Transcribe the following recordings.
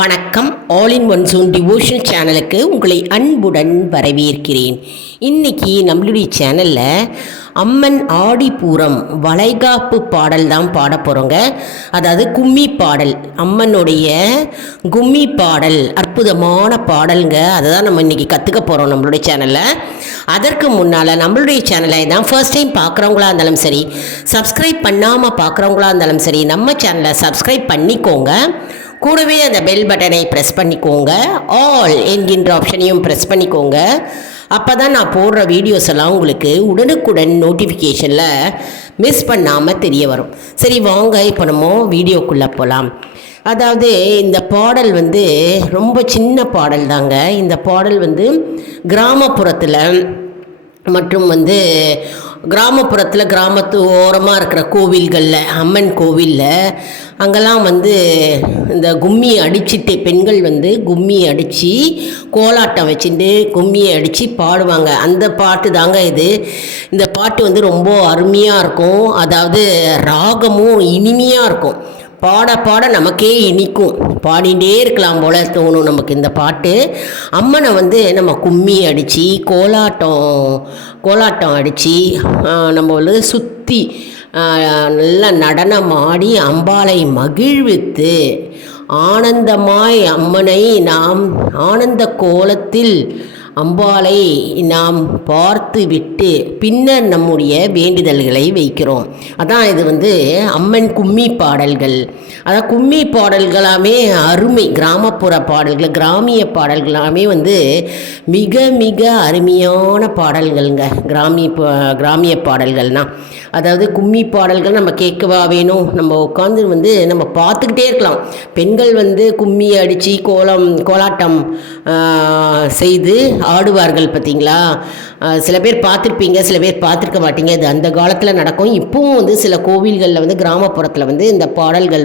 வணக்கம். All in one zone devotional சேனலுக்கு உங்களை அன்புடன் வரவேற்கிறேன். இன்றைக்கி நம்மளுடைய சேனலில் அம்மன் ஆடிப்பூரம் வளைகாப்பு பாடல் தான் பாட போகிறோங்க. அதாவது கும்மி பாடல், அம்மனுடைய கும்மி பாடல், அற்புதமான பாடலுங்க. அதை தான் நம்ம இன்றைக்கி கற்றுக்க போகிறோம் நம்மளுடைய சேனலில். அதற்கு முன்னால் நம்மளுடைய சேனலை தான் ஃபர்ஸ்ட் டைம் பார்க்குறவங்களா இருந்தாலும் சரி, சப்ஸ்கிரைப் பண்ணாமல் பார்க்குறவங்களா இருந்தாலும் சரி, நம்ம சேனலை சப்ஸ்கிரைப் பண்ணிக்கோங்க. கூடவே அந்த பெல் பட்டனை ப்ரெஸ் பண்ணிக்கோங்க. ஆல் என்கின்ற ஆப்ஷனையும் ப்ரெஸ் பண்ணிக்கோங்க. அப்போ தான் நான் போடுற வீடியோஸ் எல்லாம் உங்களுக்கு உடனுக்குடன் நோட்டிஃபிகேஷனில் மிஸ் பண்ணாமல் தெரிய வரும். சரி வாங்க, இப்போ நம்ம வீடியோக்குள்ளே போகலாம். அதாவது இந்த பாடல் ரொம்ப சின்ன பாடல் தாங்க. இந்த பாடல் கிராமப்புறத்தில் மற்றும் கிராமப்புறத்தில் கிராமத்து ஓரமாக இருக்கிற கோவில்களில், அம்மன் கோவிலில் அங்கெல்லாம் இந்த கும்மி அடிச்சுட்டு பெண்கள் கும்மி அடித்து கோலாட்டம் வச்சுட்டு கும்மியை அடித்து பாடுவாங்க. அந்த பாட்டு தாங்க இது. இந்த பாட்டு ரொம்ப அருமையாக இருக்கும். அதாவது ராகமும் இனிமையாக இருக்கும். பாட பாட நமக்கே இனிக்கும், பாடிகிட்டே இருக்கலாம் போல தோணும் நமக்கு இந்த பாட்டு. அம்மனை நம்ம கும்மி அடித்து கோலாட்டம் அடித்து நம்ம சுற்றி நல்லா நடனம் ஆடி அம்பாளை மகிழ்வித்து ஆனந்தமாய் அம்மனை நாம் ஆனந்த கோலத்தில் அம்பாளை நாம் பார்த்து விட்டு பின்னர் நம்முடைய வேண்டுதல்களை வைக்கிறோம். அதான் இது அம்மன் கும்மி பாடல்கள். அதான் கும்மி பாடல்களாமே அருமை. கிராமப்புற பாடல்கள், கிராமிய பாடல்களாமே மிக மிக அருமையான பாடல்கள்ங்க. கிராமிய பாடல்கள்னால் அதாவது கும்மி பாடல்கள் நம்ம கேட்கவா வேணும்? நம்ம உட்காந்து நம்ம பார்த்துக்கிட்டே இருக்கலாம். பெண்கள் கும்மி அடித்து கோலாட்டம் செய்து ஆடுவார்கள். பார்த்தீங்களா? சில பேர் பார்த்துருப்பீங்க, சில பேர் பார்த்துருக்க மாட்டீங்க. இது அந்த காலத்தில் நடக்கும். இப்போவும் சில கோவில்களில் கிராமப்புறத்தில் இந்த பாடல்கள்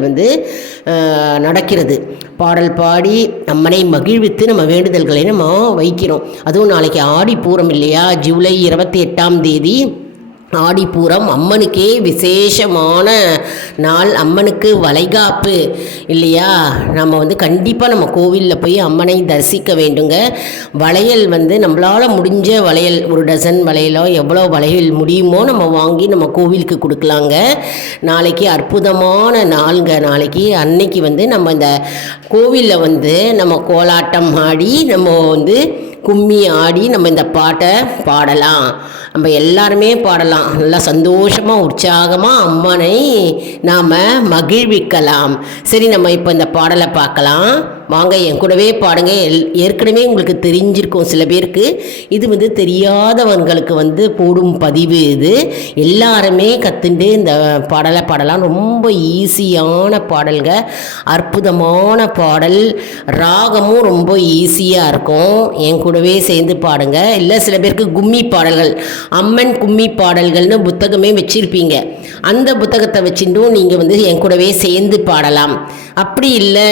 நடக்கிறது. பாடல் பாடி அம்மனை மகிழ்வித்து நம்ம வேண்டுதல்களை நம்ம வைக்கிறோம். அதுவும் நாளைக்கு ஆடிப்பூரம் இல்லையா? ஜூலை 28 ஆடிப்பூரம் அம்மனுக்கே விசேஷமான நாள். அம்மனுக்கு வளைகாப்பு இல்லையா? நம்ம கண்டிப்பாக நம்ம கோவிலில் போய் அம்மனை தரிசிக்க வேண்டுங்க. வளையல் நம்மளால் முடிஞ்ச வளையல், ஒரு டசன் வளையலோ எவ்வளோ வளையல் முடியுமோ நம்ம வாங்கி நம்ம கோவிலுக்கு கொடுக்கலாங்க. நாளைக்கு அற்புதமான நாளுங்க. நாளைக்கு அன்னைக்கு நம்ம இந்த கோவிலில் நம்ம கோலாட்டம் ஆடி நம்ம கும்மி ஆடி நம்ம இந்த பாட்டை பாடலாம். நம்ம எல்லாருமே பாடலாம். நல்லா சந்தோஷமாக உற்சாகமாக அம்மனை நாம் மகிழ்விக்கலாம். சரி, நம்ம இப்போ இந்த பாடலை பார்க்கலாம். வாங்க, என் கூடவே பாடுங்க. ஏற்கனவே உங்களுக்கு தெரிஞ்சிருக்கும் சில பேருக்கு. இது தெரியாதவங்களுக்கு போடும் பதிவு. இது எல்லாருமே கற்றுண்டு இந்த பாடலை பாடலாம். ரொம்ப ஈஸியான பாடல்க, அற்புதமான பாடல். ராகமும் ரொம்ப ஈஸியாக இருக்கும். என் கூடவே சேர்ந்து பாடுங்க. இல்லை சில பேருக்கு கும்மி பாடல்கள், அம்மன் கும்மி பாடல்கள்னு புத்தகமே வச்சுருப்பீங்க. அந்த புத்தகத்தை வச்சுட்டும் நீங்கள் என் கூடவே சேர்ந்து பாடலாம். அப்படி இல்லை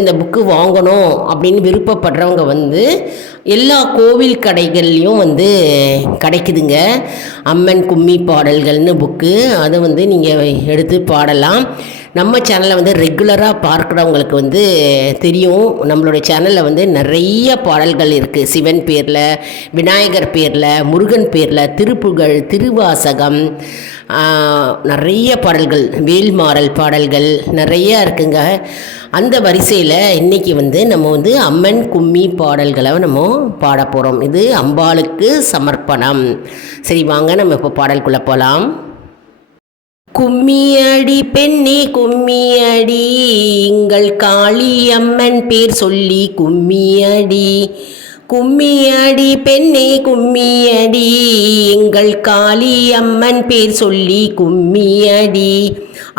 இந்த புக்கு வாங்கணும் அப்படின்னு விருப்பப்படுறவங்க எல்லா கோவில் கடைகள்லையும் கிடைக்குதுங்க. அம்மன் கும்மி பாடல்கள்னு புக்கு. அதை நீங்கள் எடுத்து பாடலாம். நம்ம சேனலை ரெகுலராக பார்க்குறவங்களுக்கு தெரியும். நம்மளுடைய சேனலில் நிறைய பாடல்கள் இருக்குது. சிவன் பேரில், விநாயகர் பேரில், முருகன் பேரில், திருப்புகழ், திருவாசகம், நிறைய பாடல்கள், வேல்மாறல் பாடல்கள் நிறையா இருக்குங்க. அந்த வரிசையில் இன்றைக்கி நம்ம அம்மன் கும்மி பாடல்களை நம்ம பாட போகிறோம். இது அம்பாளுக்கு சமர்ப்பணம். சரி வாங்க, நம்ம இப்போ பாடலுக்குள்ளே போகலாம். கும்மியடி பெண்ணே கும்மியடி, எங்கள் காளி அம்மன் பேர் சொல்லி கும்மியடி. கும்மியடி பெண்ணே கும்மியடி, எங்கள் காளி அம்மன் பேர் சொல்லி கும்மியடி.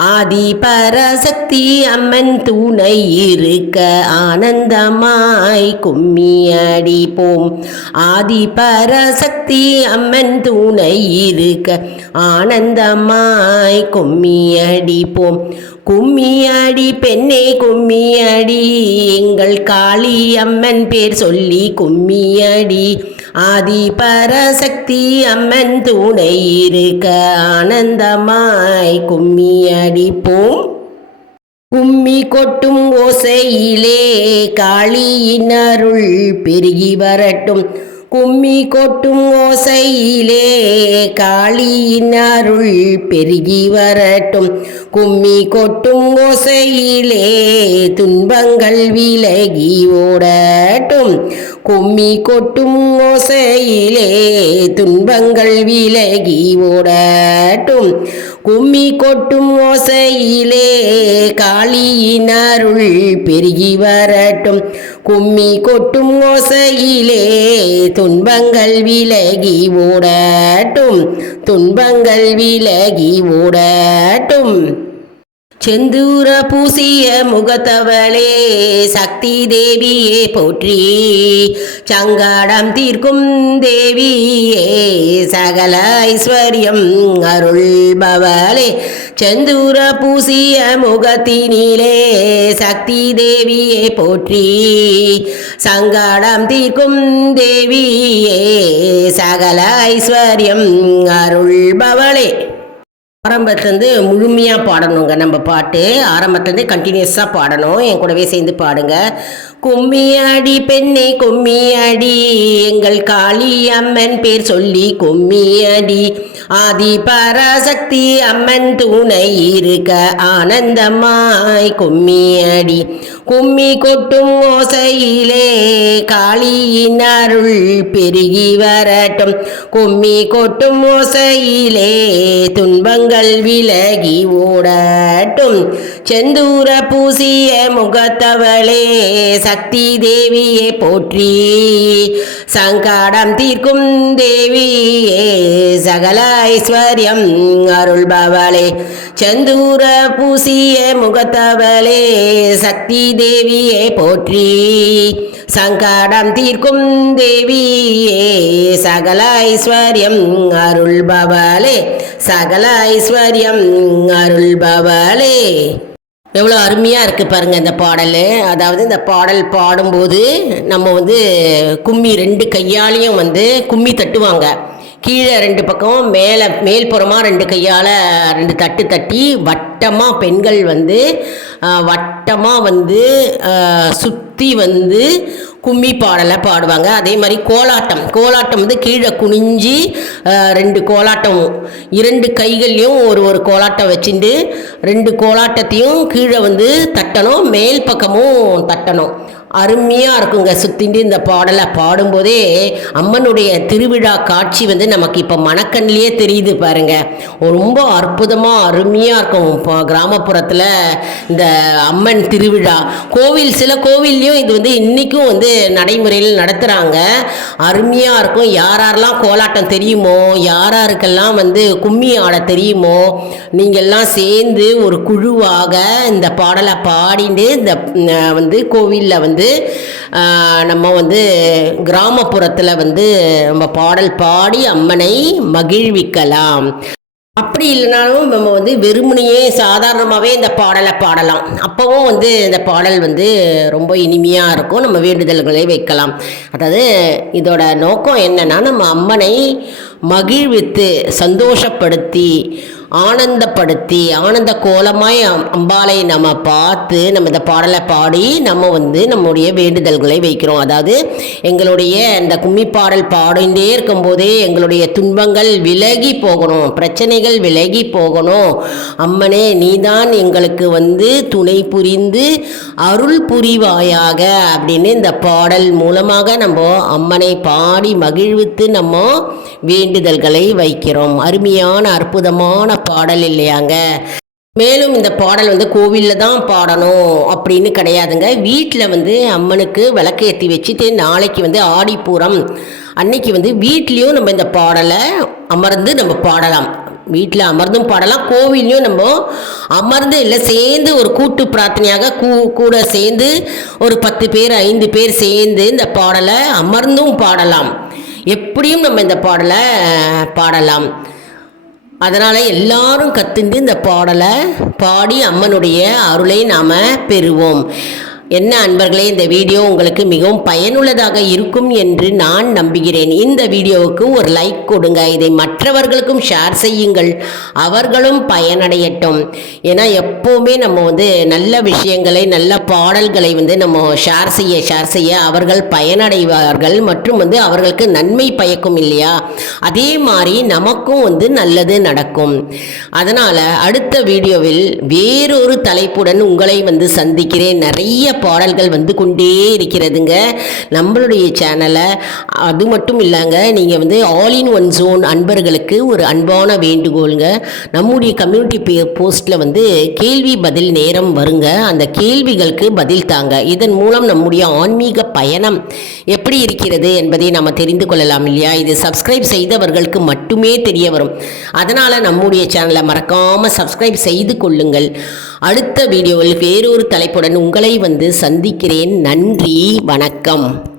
ஆதி பராசக்தி அம்மன் துணை இருக்க ஆனந்தமாய் கும்மியடி போம். ஆதி பராசக்தி அம்மன் துணை இருக்க ஆனந்தமாய் கும்மியடி போம். கும்மியடி பெண்ணே கும்மியடி, எங்கள் காளி அம்மன் பேர் சொல்லி கும்மியடி. ஆதி பராசக்தி அம்மன் துணை இருக்க ஆனந்தமாய் கும்மியடி போம். கும்மி கொட்டும் ஓசையிலே காளியின் அருள் பெருகி வரட்டும். கும்மி கொட்டும் ஓசையிலே காளியின் அருள் பெருகி வரட்டும். கும்மி கொட்டும் ஓசையிலே துன்பங்கள் விலகி ஓடட்டும். கும்மி கொட்டும் ஓசையிலே துன்பங்கள் விலகி ஓடட்டும். கும்மி கொட்டும் ஓசையிலே காளியின் அருள் பெருகி வரட்டும். கும்மி கொட்டும் ஓசையிலே துன்பங்கள் விலகி ஓடட்டும். துன்பங்கள் விலகி ஓடட்டும். செந்தூர பூசிய முகத்தவளே சக்தி தேவியே போற்றி. சங்கடம் தீர்க்கும் தேவியே சகல ஐஸ்வர்யம் அருள்பவளே. செந்தூர பூசிய முகத்தினிலே சக்தி தேவியே போற்றி. சங்கடம் தீர்க்கும் தேவியே சகல ஐஸ்வர்யம் அருள்பவளே. ஆரம்பத்துலேருந்து முழுமையாக பாடணுங்க. நம்ம பாட்டு ஆரம்பத்துலேருந்து கண்டினியூஸாக பாடணும். என் கூடவே சேர்ந்து பாடுங்க. கும்மியடி பெண்ணை கும்மியடி எங்கள் காளி அம்மன் பேர் சொல்லி கும்மியடி. ஆதி பராசக்தி அம்மன் துணை இருக்க ஆனந்தமாய் கும்மியடி. கும்மி கொட்டும் ஓசையிலே காளியின் அருள் பெருகி வரட்டும். கும்மி கொட்டும் ஓசையிலே துன்பங்கள் விலகி ஓடட்டும். செந்தூர பூசிய முகத்தவளே சக்தி தேவியே போற்றி. சங்கடம் தீர்க்கும் தேவியே சகல ஐஸ்வர்யம் அருள்பவளே. செந்தூர பூசிய முகத்தவளே சக்தி தேவியே போற்றி. சங்கடம் தீர்க்கும் தேவியே சகல ஐஸ்வர்யம் அருள்பவளே. சகல ஐஸ்வர்யம் அருள்பவளே. எவ்வளோ அருமையாக இருக்குது பாருங்கள் இந்த பாடல். அதாவது இந்த பாடல் பாடும்போது நம்ம கும்மி ரெண்டு கையாலையும் கும்மி தட்டுவாங்க. கீழே ரெண்டு பக்கம் மேல்புறமாக ரெண்டு கையால் ரெண்டு தட்டு தட்டி வட்டமாக பெண்கள் வட்டமாக சுற்றி கும்மி பாடலை பாடுவாங்க. அதே மாதிரி கோலாட்டம் கீழே குனிஞ்சு ரெண்டு கோலாட்டம் இரண்டு கைகள்லையும் ஒரு கோலாட்டம் வச்சுட்டு ரெண்டு கோலாட்டத்தையும் கீழே தட்டணும், மேல் பக்கமும் தட்டணும். அருமையாக இருக்குங்க. சுற்றிட்டு இந்த பாடலை பாடும்போதே அம்மனுடைய திருவிழா காட்சி நமக்கு இப்போ மனக்கண்ணிலேயே தெரியுது பாருங்க. ரொம்ப அற்புதமாக அருமையாக இருக்கும். கிராமப்புறத்தில் இந்த அம்மன் திருவிழா சில கோவில்லையும் இது இன்றைக்கும் நடைமுறையில் நடத்துகிறாங்க. அருமையாக இருக்கும். யாரெல்லாம் கோலாட்டம் தெரியுமோ, யாருக்கெல்லாம் கும்மி ஆட தெரியுமோ, நீங்கள்லாம் சேர்ந்து ஒரு குழுவாக இந்த பாடலை பாடிட்டு இந்த கோவிலில் நம்ம கிராமப்புறத்தில் நம்ம பாடல் பாடி அம்மனை மகிழ்விக்கலாம். அப்படி இல்லைனாலும் நம்ம வெறுமனையே சாதாரணமாகவே இந்த பாடலை பாடலாம். அப்போவும் இந்த பாடல் ரொம்ப இனிமையாக இருக்கும். நம்ம வேண்டுதல்களை வைக்கலாம். அதாவது இதோட நோக்கம் என்னன்னா, நம்ம அம்மனை மகிழ்வித்து சந்தோஷப்படுத்தி ஆனந்தப்படுத்தி ஆனந்த கோலமாய் அம்பாளை நம்ம பார்த்து நம்ம இந்த பாடலை பாடி நம்ம நம்முடைய வேண்டுதல்களை வைக்கிறோம். அதாவது எங்களுடைய இந்த கும்மி பாடல் பாடிண்டே இருக்கும்போதே எங்களுடைய துன்பங்கள் விலகி போகணும், பிரச்சனைகள் விலகி போகணும். அம்மனே நீதான் எங்களுக்கு துணை புரிந்து அருள் புரிவாயாக அப்படின்னு இந்த பாடல் மூலமாக நம்ம அம்மனை பாடி மகிழ்வித்து நம்ம வேண்டுதல்களை வைக்கிறோம். அருமையான அற்புதமான பாடல் இல்லையாங்க. மேலும் இந்த பாடல் கோவிலில் தான் பாடணும் அப்படின்னு கிடையாதுங்க. வீட்டில் அம்மனுக்கு விளக்கு ஏற்றி வச்சுட்டு நாளைக்கு ஆடிப்பூரம் அன்னைக்கு வீட்லேயும் நம்ம இந்த பாடலை அமர்ந்து நம்ம பாடலாம். வீட்டில் அமர்ந்தும் பாடலாம், கோவிலையும் நம்ம அமர்ந்து இல்லை சேர்ந்து ஒரு கூட்டு பிரார்த்தனையாக கூட சேர்ந்து ஒரு 10 பேர் 5 பேர் சேர்ந்து இந்த பாடலை அமர்ந்தும் பாடலாம். எப்படியும் நம்ம இந்த பாடலை பாடலாம். அதனால் எல்லாரும் கற்றுண்டு இந்த பாடலை பாடி அம்மனுடைய அருளை நாம் பெறுவோம். என்ன அன்பர்களே, இந்த வீடியோ உங்களுக்கு மிகவும் பயனுள்ளதாக இருக்கும் என்று நான் நம்புகிறேன். இந்த வீடியோவுக்கு ஒரு லைக் கொடுங்க, இதை மற்றவர்களுக்கும் ஷேர் செய்யுங்கள், அவர்களும் பயனடையட்டும். ஏன்னா எப்போவுமே நம்ம நல்ல விஷயங்களை, நல்ல பாடல்களை நம்ம ஷேர் செய்ய அவர்கள் பயனடைவார்கள் மற்றும் அவர்களுக்கு நன்மை பயக்கும் இல்லையா? அதே மாதிரி நமக்கும் நல்லது நடக்கும். அதனால் அடுத்த வீடியோவில் வேறொரு தலைப்புடன் உங்களை சந்திக்கிறேன். நிறைய பாடல்கள் கொண்டே இருக்கிறதுங்க நம்மளுடைய சேனலை. அது மட்டும் இல்லைங்க, நீங்கள் ஆல் இன் ஒன் ஜோன் அன்பர்களுக்கு ஒரு அன்பான வேண்டுகோளுங்க. நம்முடைய கம்யூனிட்டி போஸ்ட்டில் கேள்வி பதில் நேரம் வருங்க. அந்த கேள்விகளுக்கு பதில் தாங்க. இதன் மூலம் நம்முடைய ஆன்மீக பயணம் எப்படி இருக்கிறது என்பதை நாம் தெரிந்து கொள்ளலாம் இல்லையா? இது சப்ஸ்கிரைப் செய்தவர்களுக்கு மட்டுமே தெரிய வரும். அதனால் நம்முடைய சேனலை மறக்காமல் சப்ஸ்கிரைப் செய்து கொள்ளுங்கள். அடுத்த வீடியோவில் வேறொரு தலைப்புடன் உங்களை சந்திக்கிறேன். நன்றி, வணக்கம்.